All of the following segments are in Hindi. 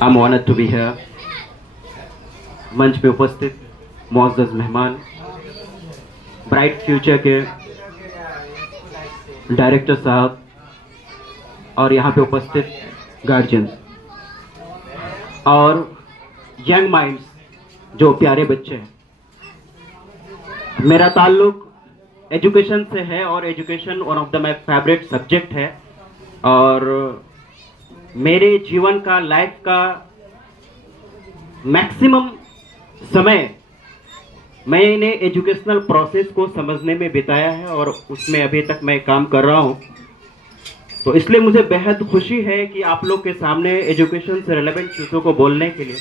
I'm honored to be here. मंच पे उपस्थित मुअज़्ज़ज़ मेहमान, ब्राइट फ्यूचर के डायरेक्टर साहब और यहाँ पे उपस्थित गार्जियंस और यंग माइंड्स जो प्यारे बच्चे हैं। मेरा ताल्लुक एजुकेशन से है और education one of the my favourite subject है और मेरे जीवन का लाइफ का मैक्सिमम समय मैंने एजुकेशनल प्रोसेस को समझने में बिताया है और उसमें अभी तक मैं काम कर रहा हूँ। तो इसलिए मुझे बेहद खुशी है कि आप लोग के सामने एजुकेशन से रिलेवेंट चीज़ों को बोलने के लिए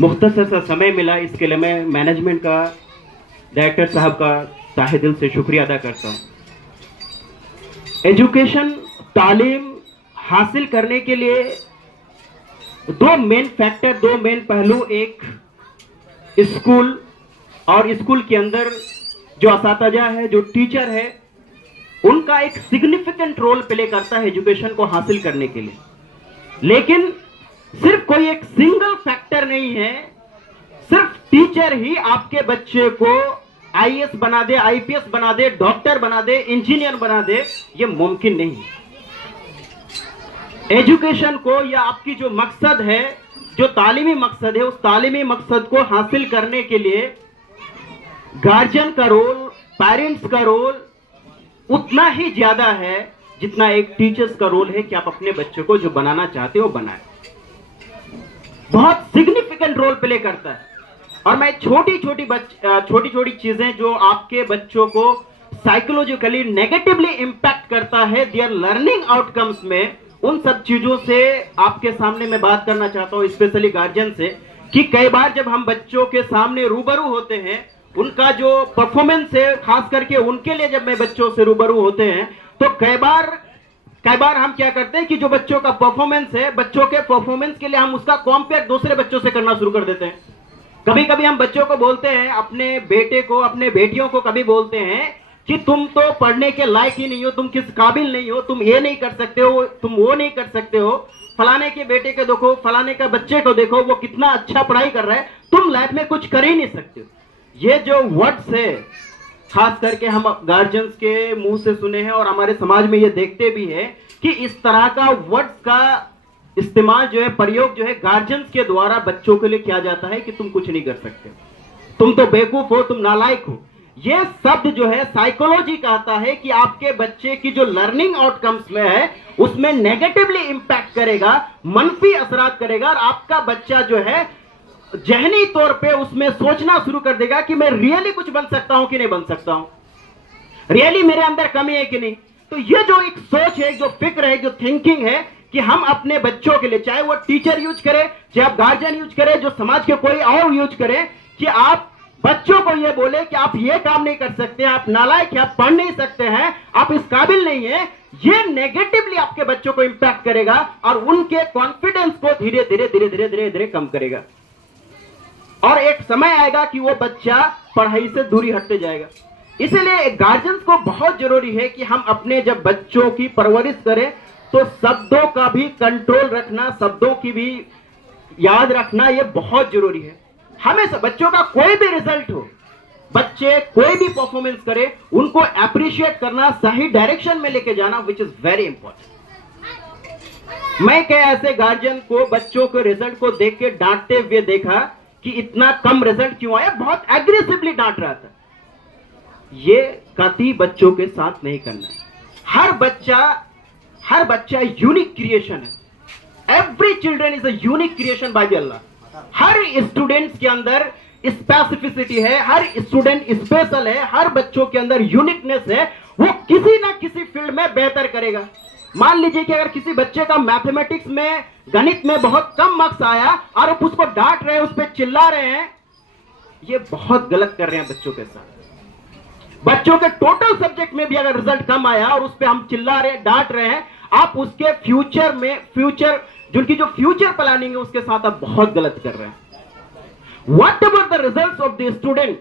मुख्तसर सा समय मिला। इसके लिए मैं मैनेजमेंट का, डायरेक्टर साहब का ताहे दिल से शुक्रिया अदा करता हूँ। एजुकेशन तालीम हासिल करने के लिए दो मेन फैक्टर, दो मेन पहलू, एक स्कूल और स्कूल के अंदर जो असातिज़ा है, जो टीचर है, उनका एक सिग्निफिकेंट रोल प्ले करता है एजुकेशन को हासिल करने के लिए। लेकिन सिर्फ कोई एक सिंगल फैक्टर नहीं है, सिर्फ टीचर ही आपके बच्चे को आईएएस बना दे, आईपीएस बना दे, डॉक्टर बना दे, इंजीनियर बना दे, ये मुमकिन नहीं है। एजुकेशन को या आपकी जो मकसद है, जो तालीमी मकसद है, उस तालीमी मकसद को हासिल करने के लिए गार्जियन का रोल, पेरेंट्स का रोल उतना ही ज्यादा है जितना एक टीचर्स का रोल है कि आप अपने बच्चे को जो बनाना चाहते हो बनाए। बहुत सिग्निफिकेंट रोल प्ले करता है। और मैं छोटी छोटी चीजें जो आपके बच्चों को साइकोलॉजिकली नेगेटिवली इंपैक्ट करता है देयर लर्निंग आउटकम्स में, उन सब चीजों से आपके सामने मैं बात करना चाहता हूं, स्पेशली गार्जियन से, कि कई बार जब हम बच्चों के सामने रूबरू होते हैं, उनका जो परफॉर्मेंस है, खास करके उनके लिए जब मैं बच्चों से रूबरू होते हैं, तो कई बार हम क्या करते हैं कि जो बच्चों का परफॉर्मेंस है, बच्चों के परफॉर्मेंस के लिए हम उसका कंपेयर दूसरे बच्चों से करना शुरू कर देते हैं। कभी कभी हम बच्चों को बोलते हैं, अपने बेटे को, अपने बेटियों को कभी बोलते हैं कि तुम तो पढ़ने के लायक ही नहीं हो, तुम किस काबिल नहीं हो, तुम ये नहीं कर सकते हो, तुम वो नहीं कर सकते हो, फलाने के बेटे को देखो, फलाने का बच्चे को देखो, वो कितना अच्छा पढ़ाई कर रहा है, तुम लाइफ में कुछ कर ही नहीं सकते हो। ये जो वर्ड्स है, खास करके हम गार्जियंस के मुंह से सुने हैं और हमारे समाज में ये देखते भी है कि इस तरह का वर्ड्स का इस्तेमाल जो है, प्रयोग जो है, गार्जियंस के द्वारा बच्चों के लिए किया जाता है कि तुम कुछ नहीं कर सकते, तुम तो बेवकूफ हो, तुम नालायक हो। ये शब्द जो है साइकोलॉजी कहता है कि आपके बच्चे की जो लर्निंग आउटकम्स में है उसमें नेगेटिवली इंपैक्ट करेगा, मनफी असरात करेगा और आपका बच्चा जो है जहनी तौर पे उसमें सोचना शुरू कर देगा कि मैं रियली कुछ बन सकता हूं कि नहीं बन सकता हूं, रियली मेरे अंदर कमी है कि नहीं। तो ये जो एक सोच है, जो फिक्र है, जो थिंकिंग है कि हम अपने बच्चों के लिए, चाहे वो टीचर यूज करे, चाहे आप गार्जियन यूज करे, जो समाज के कोई और यूज करे, कि आप बच्चों को ये बोले कि आप ये काम नहीं कर सकते, आप नालायक हैं, आप पढ़ नहीं सकते हैं, आप इस काबिल नहीं है, ये नेगेटिवली आपके बच्चों को इंपैक्ट करेगा और उनके कॉन्फिडेंस को धीरे धीरे कम करेगा। और एक समय आएगा कि वो बच्चा पढ़ाई से दूरी हटते जाएगा। इसलिए गार्जियंस को बहुत जरूरी है कि हम अपने जब बच्चों की परवरिश करें तो शब्दों का भी कंट्रोल रखना, शब्दों की भी याद रखना, ये बहुत जरूरी है। हमेशा बच्चों का कोई भी रिजल्ट हो, बच्चे कोई भी परफॉर्मेंस करे, उनको अप्रिशिएट करना, सही डायरेक्शन में लेके जाना, विच इज वेरी इंपॉर्टेंट। मैं कई ऐसे गार्जियन को बच्चों के रिजल्ट को देख के डांटते हुए देखा कि इतना कम रिजल्ट क्यों आया, बहुत एग्रेसिवली डांट रहा था। ये कतई बच्चों के साथ नहीं करना। हर बच्चा यूनिक क्रिएशन है। Every children is a unique creation bye Allah. Her student के अंदर स्पेसिफिसिटी है, हर स्टूडेंट स्पेशल है, हर बच्चों के अंदर यूनिकनेस है, वो किसी ना किसी फील्ड में बेहतर करेगा। मान लीजिए कि अगर किसी बच्चे का मैथमेटिक्स में, गणित में बहुत कम मार्क्स आया और आप उसको डांट रहे हैं, उस पर चिल्ला रहे हैं, ये बहुत गलत कर रहे हैं बच्चों के साथ। बच्चों के टोटल सब्जेक्ट में भी अगर रिजल्ट कम आया और उस पर हम चिल्ला रहे हैं, डांट रहे हैं, आप उसके जिनकी जो फ्यूचर प्लानिंग है उसके साथ आप बहुत गलत कर रहे हैं। What ever the result of the student,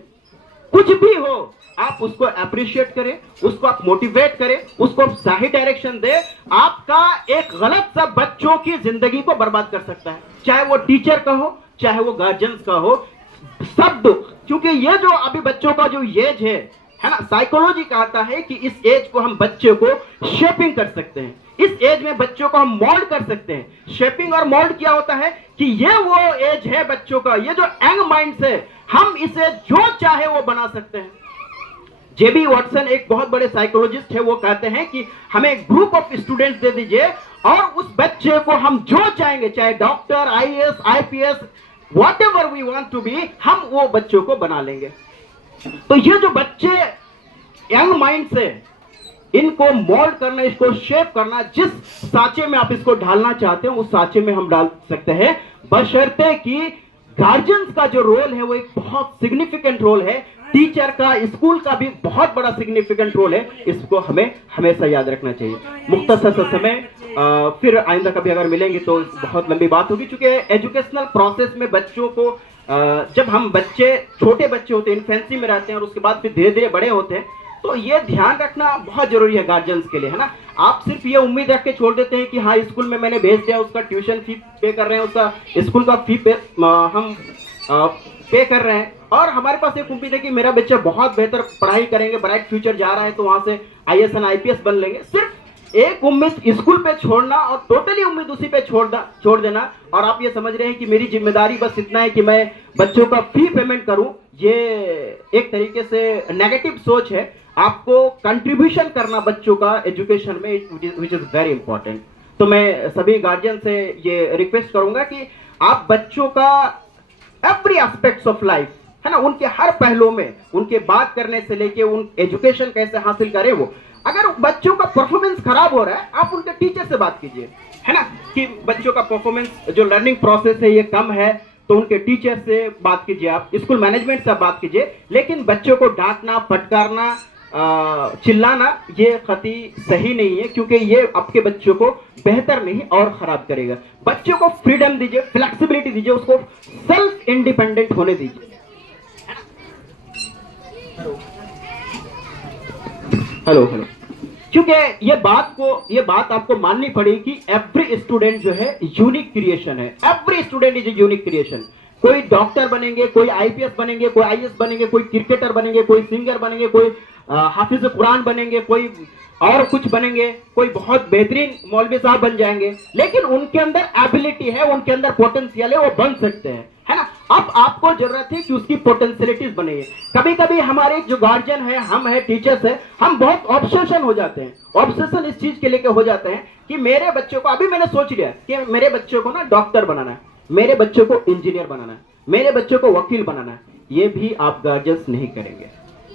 कुछ भी हो, आप उसको अप्रिशिएट करें, उसको आप मोटिवेट करें, उसको आप सही डायरेक्शन दे। आपका एक गलत सा बच्चों की जिंदगी को बर्बाद कर सकता है, चाहे वो टीचर का हो, चाहे वो गार्जियंस का हो, सब दुख। क्योंकि ये जो अभी बच्चों का जो एज है ना, साइकोलॉजी कहता है कि इस एज को हम बच्चे को शेपिंग कर सकते हैं, इस एज में बच्चों को हम मोल्ड कर सकते हैं। शेपिंग और मोल्ड क्या होता है कि ये वो एज है बच्चों का, ये जो यंग माइंड है, हम इसे जो चाहे वो बना सकते हैं। जेबी वॉटसन एक बहुत बड़े साइकोलॉजिस्ट है, वो कहते हैं कि हमें एक ग्रुप ऑफ स्टूडेंट्स दे दीजिए और उस बच्चे को हम जो चाहेंगे, चाहे doctor, IAS, IPS, whatever we want to be, हम वो बच्चों को बना लेंगे। तो ये जो बच्चे यंग माइंड से, इनको मोल्ड करना, इसको शेप करना, जिस सांचे में आप इसको ढालना चाहते हैं उस सांचे में हम डाल सकते हैं, बशर्ते कि गार्जियंस का जो रोल है वो एक बहुत सिग्निफिकेंट रोल है, टीचर का, स्कूल का भी बहुत बड़ा सिग्निफिकेंट रोल है। इसको हमें हमेशा याद रखना चाहिए। मुख्तसर सा समय, फिर आइंदा कभी अगर मिलेंगे तो बहुत लंबी बात होगी, क्योंकि एजुकेशनल प्रोसेस में बच्चों को जब हम बच्चे, छोटे बच्चे होते हैं, इन्फेंसी में रहते हैं और उसके बाद फिर धीरे धीरे बड़े होते हैं, तो ये ध्यान रखना बहुत जरूरी है गार्जियंस के लिए, है ना। आप सिर्फ ये उम्मीद रख के छोड़ देते हैं कि हाँ स्कूल में मैंने भेज दिया, उसका ट्यूशन फी पे कर रहे हैं, उसका स्कूल का फी पे हम पे कर रहे हैं, और हमारे पास एक उम्मीद है कि मेरा बच्चा बहुत बेहतर पढ़ाई करेंगे, ब्राइट फ्यूचर जा रहा है तो वहां से आईएएस एंड आईपीएस बन लेंगे। सिर्फ एक उम्मीद स्कूल पे छोड़ना और टोटली उम्मीद उसी पे छोड़ देना, और आप ये समझ रहे हैं कि मेरी जिम्मेदारी बस इतना है कि मैं बच्चों का फी पेमेंट करूं, ये एक तरीके से नेगेटिव सोच है। आपको कंट्रीब्यूशन करना बच्चों का एजुकेशन में, विच इज वेरी इंपॉर्टेंट। तो मैं सभी गार्जियन से ये रिक्वेस्ट करूंगा कि आप बच्चों का एवरी एस्पेक्ट्स ऑफ लाइफ, है ना, उनके हर पहलुओं में, उनके बात करने से लेके उन एजुकेशन कैसे हासिल करें वो, अगर बच्चों का परफॉर्मेंस खराब हो रहा है, आप उनके टीचर से बात कीजिए, है ना, कि बच्चों का परफॉर्मेंस, जो लर्निंग प्रोसेस है ये कम है, तो उनके टीचर से बात कीजिए, आप स्कूल मैनेजमेंट से बात कीजिए। लेकिन बच्चों को डांटना, फटकारना, चिल्लाना, ये खती सही नहीं है, क्योंकि ये आपके बच्चों को बेहतर नहीं और खराब करेगा। बच्चों को फ्रीडम दीजिए, फ्लेक्सिबिलिटी दीजिए, उसको सेल्फ इंडिपेंडेंट होने दीजिए। हेलो हेलो, क्योंकि ये बात आपको माननी पड़ेगी कि एवरी स्टूडेंट जो है यूनिक क्रिएशन है, every student is a unique creation. कोई डॉक्टर बनेंगे, कोई आईपीएस बनेंगे, कोई आईएएस बनेंगे, कोई क्रिकेटर बनेंगे, कोई सिंगर बनेंगे, कोई हाफिज कुरान बनेंगे, कोई और कुछ बनेंगे, कोई बहुत बेहतरीन मौलवी साहब बन जाएंगे, लेकिन उनके अंदर एबिलिटी है, उनके अंदर पोटेंशियल है, वो बन सकते हैं, है ना। अब आपको जरूरत है कि उसकी पोटेंशियलिटीज बने। कभी कभी हमारे जो गार्जियन है, हम है, टीचर्स है, हम बहुत ऑब्सेशन हो जाते हैं। ऑब्सेशन इस चीज के लेके हो जाते हैं कि मेरे बच्चों को, अभी मैंने सोच लिया कि मेरे बच्चों को ना डॉक्टर बनाना है, मेरे बच्चों को इंजीनियर बनाना है, मेरे बच्चों को वकील बनाना है। ये भी आप गार्जियंस नहीं करेंगे,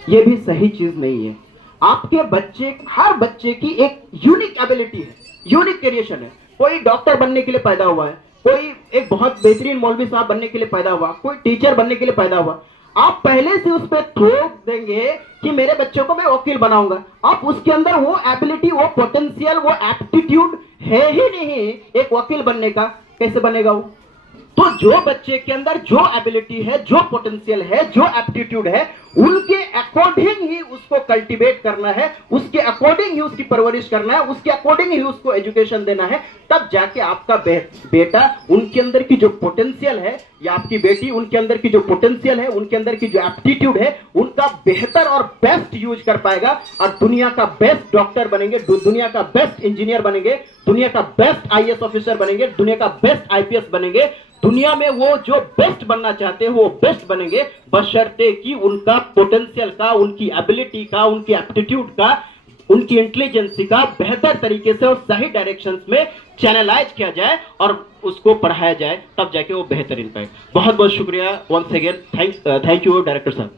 ये भी सही चीज नहीं है। आपके बच्चे, हर बच्चे की एक यूनिक एबिलिटी है, यूनिक क्रिएशन है। कोई डॉक्टर बनने के लिए पैदा हुआ है, कोई एक बहुत बेहतरीन मौलवी साहब बनने के लिए पैदा हुआ, कोई टीचर बनने के लिए पैदा हुआ। आप पहले से उस पर थोप देंगे कि मेरे बच्चों को मैं वकील बनाऊंगा, आप उसके अंदर वो एबिलिटी, वो पोटेंशियल, वो एप्टीट्यूड है ही नहीं एक वकील बनने का, कैसे बनेगा वो? तो जो बच्चे के अंदर जो एबिलिटी है, जो पोटेंशियल है, जो एप्टीट्यूड है, उनके अकॉर्डिंग ही उसको कल्टीवेट करना है, उसके अकॉर्डिंग ही उसकी परवरिश करना है, उसके अकॉर्डिंग ही उसको एजुकेशन देना है। तब जाके आपका बेटा, उनके अंदर की जो पोटेंशियल है, या आपकी बेटी, उनके अंदर की जो पोटेंशियल है, उनके अंदर की जो एप्टीट्यूड है, उनका बेहतर और बेस्ट यूज कर पाएगा, और दुनिया का बेस्ट डॉक्टर बनेंगे, दुनिया का बेस्ट इंजीनियर बनेंगे, दुनिया का बेस्ट आईएएस ऑफिसर बनेंगे, दुनिया का बेस्ट आईपीएस बनेंगे। दुनिया में वो जो बेस्ट बनना चाहते हैं वो बेस्ट बनेंगे, बशर्ते कि उनका पोटेंशियल का, उनकी एबिलिटी का, उनकी एप्टीट्यूड का, उनकी इंटेलिजेंसी का बेहतर तरीके से और सही डायरेक्शंस में चैनलाइज किया जाए और उसको पढ़ाया जाए, तब जाके वो बेहतरीन पाए। बहुत बहुत शुक्रिया once again, thank you director साहब।